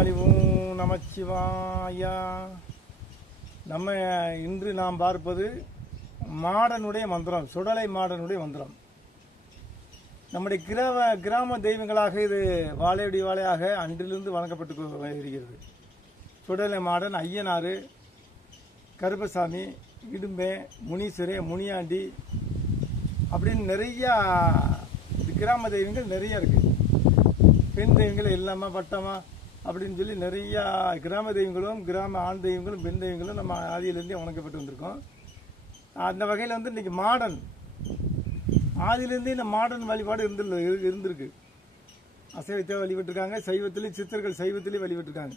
அறிவோம் நமச்சிவாயா. நம்ம இன்று நாம் பார்ப்பது மாடனுடைய மந்திரம், சுடலை மாடனுடைய மந்திரம். நம்முடைய கிராம தெய்வங்களாக இது வாழையடி வாழையாக அன்றிலிருந்து வணங்கப்பட்டு வருகிறது. சுடலை மாடன், ஐயனாறு, கருப்பசாமி, இடும்பே, முனீஸ்வரே, முனியாண்டி அப்படின்னு நிறையா கிராம தெய்வங்கள் நிறைய இருக்குது. பெண் தெய்வங்கள் எல்லாமா பட்டமா அப்படின்னு சொல்லி நிறையா கிராம தெய்வங்களும் கிராம ஆண் தெய்வங்களும் பெண் தெய்வங்களும் நம்ம ஆதியிலேருந்தே வணங்கப்பட்டு வந்திருக்கோம். அந்த வகையில் வந்து இன்றைக்கி மாடன், ஆதியிலேருந்தே இந்த மாடன் வழிபாடு இருந்திருக்கு. அசைவத்தை வழிபட்டுருக்காங்க, சைவத்திலையும் சித்தர்கள் சைவத்திலையும் வழிபட்டுருக்காங்க.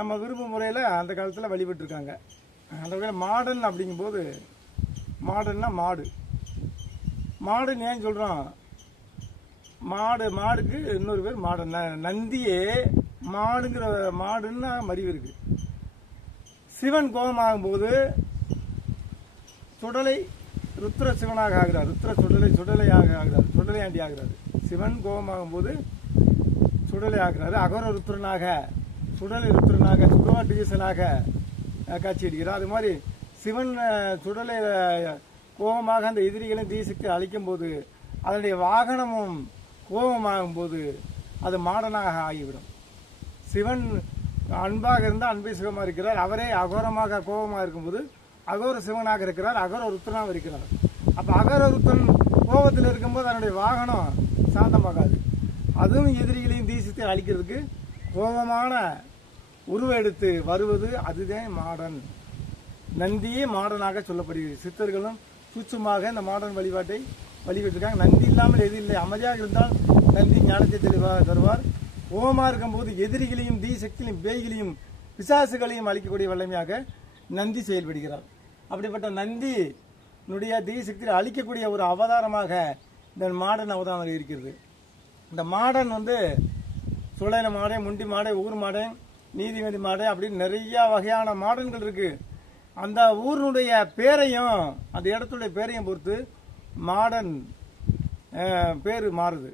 நம்ம விருப்ப முறையில் அந்த காலத்தில் வழிபட்டுருக்காங்க. அந்த வகையில் மாடன் அப்படிங்கும்போது, மாடன்னா மாடு. மாடுன்னு ஏன் சொல்கிறோம்? மாடுக்கு இன்னொரு பேர் மாடன். நந்தியே மாடுங்கிற மாடுன்னா மறிவு இருக்கு. சிவன் கோபமாகும்போது சுடலை ருத்ர சிவனாக ஆகிறார், ருத்ர சுடலையாக ஆகிறார், சுடலையாண்டி ஆகிறார். சிவன் கோபமாகும்போது சுடலை ஆகிறாரு, அகர ருத்ரனாக, சுடலை ருத்ரனாக, சுடவாட்டீசனாக காட்சி அளிக்கிறார். அது மாதிரி சிவன் சுடலை கோபமாக அந்த எதிரிகளையும் தீசக்தி அழிக்கும் போது அதனுடைய வாகனமும் கோபமாகும்போது அது மாடனாக ஆகிவிடும். சிவன் அன்பாக இருந்தால் அன்பை சிவமாக இருக்கிறார். அவரே அகோரமாக கோபமாக இருக்கும்போது அகோர சிவனாக இருக்கிறார், அகோர ருத்ரனாக இருக்கிறார். அப்போ அகோர ருத்ரன் கோபத்தில் இருக்கும்போது அதனுடைய வாகனம் சாந்தமாகாது. அதுவும் எதிரிகளையும் தீசத்தை அழிக்கிறதுக்கு கோபமான உருவம் எடுத்து வருவது, அதுதான் மாடன். நந்தியே மாடனாக சொல்லப்படுகிறது. சித்தர்களும் சூட்சமாக இந்த மாடன் வழிபாட்டை வழிபட்டிருக்காங்க. நந்தி இல்லாமல் எது இல்லை. அமைதியாக இருந்தால் நந்தி ஞானத்தை தெளிவாக தருவார். கோபமாக இருக்கும்போது எதிரிகளையும் தீசக்திகளையும் பேய்களையும் பிசாசுகளையும் அழிக்கக்கூடிய வல்லமையாக நந்தி செயல்படுகிறார். அப்படிப்பட்ட நந்தியினுடைய தீசக்தியை அழிக்கக்கூடிய ஒரு அவதாரமாக இந்த மாடன் அவதாரம் இருக்கிறது. இந்த மாடன் வந்து சுளைன மாடை, முண்டி மாடை, ஊர் மாடை, நீதிமதி மாடை அப்படின்னு நிறையா வகையான மாடன்கள் இருக்கு. அந்த ஊருடைய பேரையும் அந்த இடத்துடைய பேரையும் பொறுத்து மாடன் பேர் மாறுது.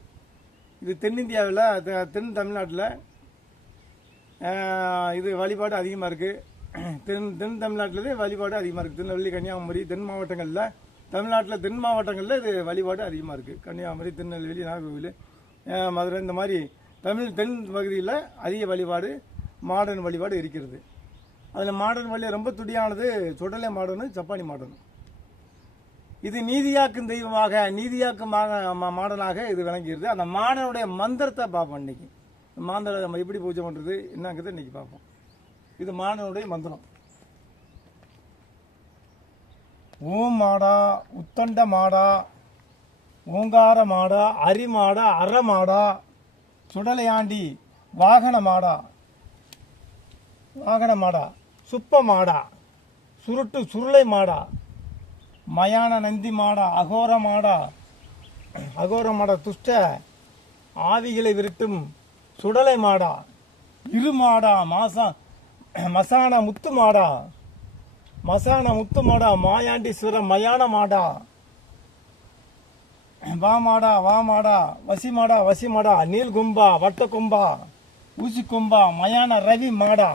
இது தென்னிந்தியாவில், தென் தமிழ்நாட்டில் இது வழிபாடு அதிகமாக இருக்குது. தென் தமிழ்நாட்டிலே வழிபாடு அதிகமாக இருக்குது. திருநெல்வேலி, கன்னியாகுமரி, தென் மாவட்டங்களில், தமிழ்நாட்டில் தென் மாவட்டங்களில் இது வழிபாடு அதிகமாக இருக்குது. கன்னியாகுமரி, திருநெல்வேலி, நாகர்கோவில், மதுரை, இந்த மாதிரி தென் பகுதியில் அதிக வழிபாடு மாடன் வழிபாடு இருக்கிறது. அதில் மாடன் வழி ரொம்ப துடியானது சுடலை மாடனும் ஜப்பானி மாடனும். இது நீதியாக்கும் தெய்வமாக, நீதியாக்கும் மாடனாக இது விளங்குகிறது. அந்த மாடனுடைய மந்திரத்தை பார்ப்போம். இன்னைக்கு மாந்திரம் நம்ம எப்படி பூஜை பண்ணுறது என்னங்கிறத இன்னைக்கு பார்ப்போம். இது மாடனுடைய மந்திரம். ஓம் மாடா, உத்தண்ட மாடா, ஓங்கார மாடா, அரிமாடா, அறமாடா, சுடலையாண்டி, வாகன மாடா, சுப்ப மாடா, சுருளை மாடா, மயான நந்தி மாடா, அகோர மாடா, துஷ்ட ஆவிகளை விரட்டும் சுடலை மாடா, இருமாடா, மசான முத்து மாடா, மாயாண்டீஸ்வர மயான மாடா, வாமாடா, வசிமாடா, நீல்கும்பா, வட்டக்கும்பா, ஊசிக்கும்பா, மயான ரவி மாடா,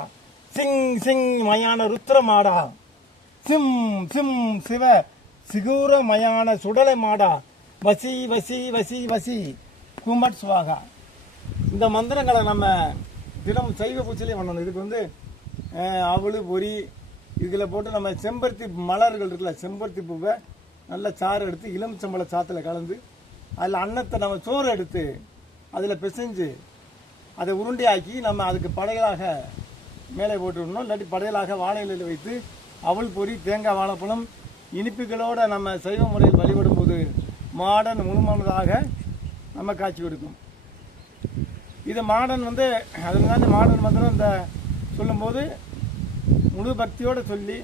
சிங் மயான ருத்ர மாடா, சிம் சிவ சிகூர மயான சுடலை மாடா, வசி கும்பட் சுவாகா. இந்த மந்திரங்களை நம்ம தினம் சைவ பூச்சிலே பண்ணணும். இதுக்கு வந்து அவளு பொறி இதில் போட்டு நம்ம செம்பருத்தி மலர்கள் இருக்குல்ல, செம்பருத்தி பூவை நல்லா சாறு எடுத்து இளம்பச்சம்பழ சாத்தில் கலந்து அதில் அன்னத்தை நம்ம சோறு எடுத்து அதில் பிசைஞ்சு அதை உருண்டையாக்கி நம்ம அதுக்கு படைகளாக மேலே போட்டு விடணும். இல்லாட்டி படையலாக வாழை இலையில் வைத்து அவள் பொறி, தேங்காய், வாழைப்பழம் இனிப்புகளோடு நம்ம சைவ முறையில் வழிபடும் போது மாடன் முழுமையாக நம்ம காட்சி கொடுக்கும். இது மாடன் வந்து அதனால மாடன் மந்திரம் இந்த சொல்லும்போது முழு பக்தியோடு சொல்லி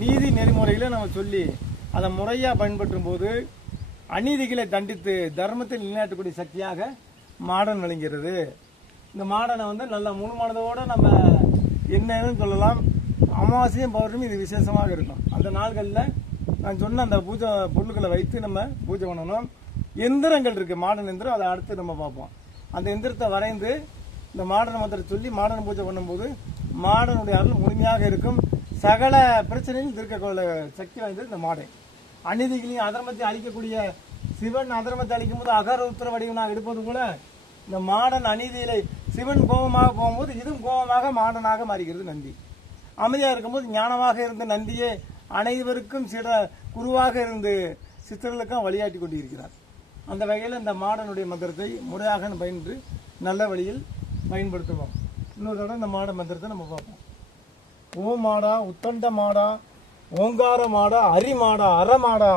நீதி நெறிமுறைகளை நம்ம சொல்லி அதை முறையாக பயன்படுத்தும் போது அநீதிகளை தண்டித்து தர்மத்தை நிலைநாட்டக்கூடிய சக்தியாக மாடன் விளங்குகிறது. இந்த மாடனை வந்து நல்ல முழுமானதோடு நம்ம என்னன்னு சொல்லலாம். அமாவாசையும் பௌர்ணமி இது விசேஷமாக இருக்கும். அந்த நாள்களில் நான் சொன்ன அந்த பூஜை பொருட்களை வைத்து நம்ம பூஜை பண்ணணும். எந்திரங்கள் இருக்குது, மாடர்ன் எந்திரம், அதை அடுத்து நம்ம பார்ப்போம். அந்த எந்திரத்தை வரைந்து இந்த மாடன் மந்திரம் சொல்லி மாடன் பூஜை பண்ணும்போது மாடனுடைய அருள் முழுமையாக இருக்கும். சகல பிரச்சனையும் தீர்க்கக்கூடிய சக்தி வாய்ந்தது இந்த மாடை. அநீதிகளையும் அதர்மத்தை அழிக்கக்கூடிய சிவன் அதர்மத்தை அழிக்கும் போது அகர உத்தர வடிவனாக எடுப்பது போல இந்த மாடன் அநீதியிலே சிவன் கோபமாக போகும்போது இதுவும் கோபமாக மாடனாக மாறுகிறது நந்தி. அமைதியாக இருக்கும்போது ஞானமாக இருந்த நந்தியே அனைவருக்கும் குருவாக இருந்து சித்தர்களுக்கும் வழிகாட்டி கொண்டு இருக்கிறார். அந்த வகையில் இந்த மாடனுடைய மந்திரத்தை முறையாக பயின்று நல்ல வழியில் பயன்படுத்துவோம். இன்னொரு தடவை இந்த மாட மந்திரத்தை நம்ம பார்ப்போம். ஓம் மாடா, உத்தண்ட மாடா, ஓங்கார மாடா, அரி மாடா, அறமாடா,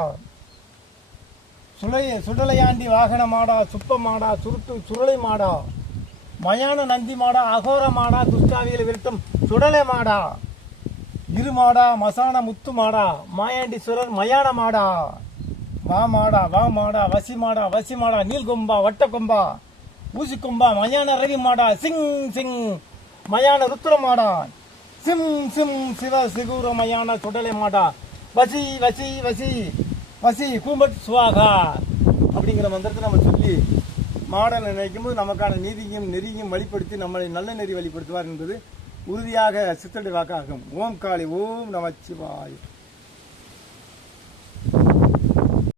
சுடலையாண்டி வாகன மாடா, சுப்ப மாடா, சுருளை மாடா, மயான நந்தி மாடா, அகோர மாடா, துஷ்டாவியில் விருட்டும் சுடலை மாடா, இருமாடா, மசான முத்து மாடா, மாயாண்டீஸ்வரர் மயான மாடா, வா மாடா, வா மாடா, வசி மாடா, வசி மாடா, நீல்கொம்பா, வட்டக்கொம்பா, ஊசிக்கொம்பா, மயான ரவி மாடா, சிங் சிங், மயான ருத்ர மாடா, சிம் சிம் சிவ சிகுர மயான சுடலை மாடா, வசி வசி வசி வசி கூம்பட் சுவாகா அப்படிங்கிற மந்திரத்தை நம்ம சொல்லி மாடனை நினைக்கும் போது நமக்கான நீதியும் நெறியும் வழிப்படுத்தி நம்மளை நல்ல நெறி வழிப்படுத்துவார் என்பது உறுதியாக சித்தடி வாக்காகும். ஓம் காளி, ஓம் நமச்சிவாய.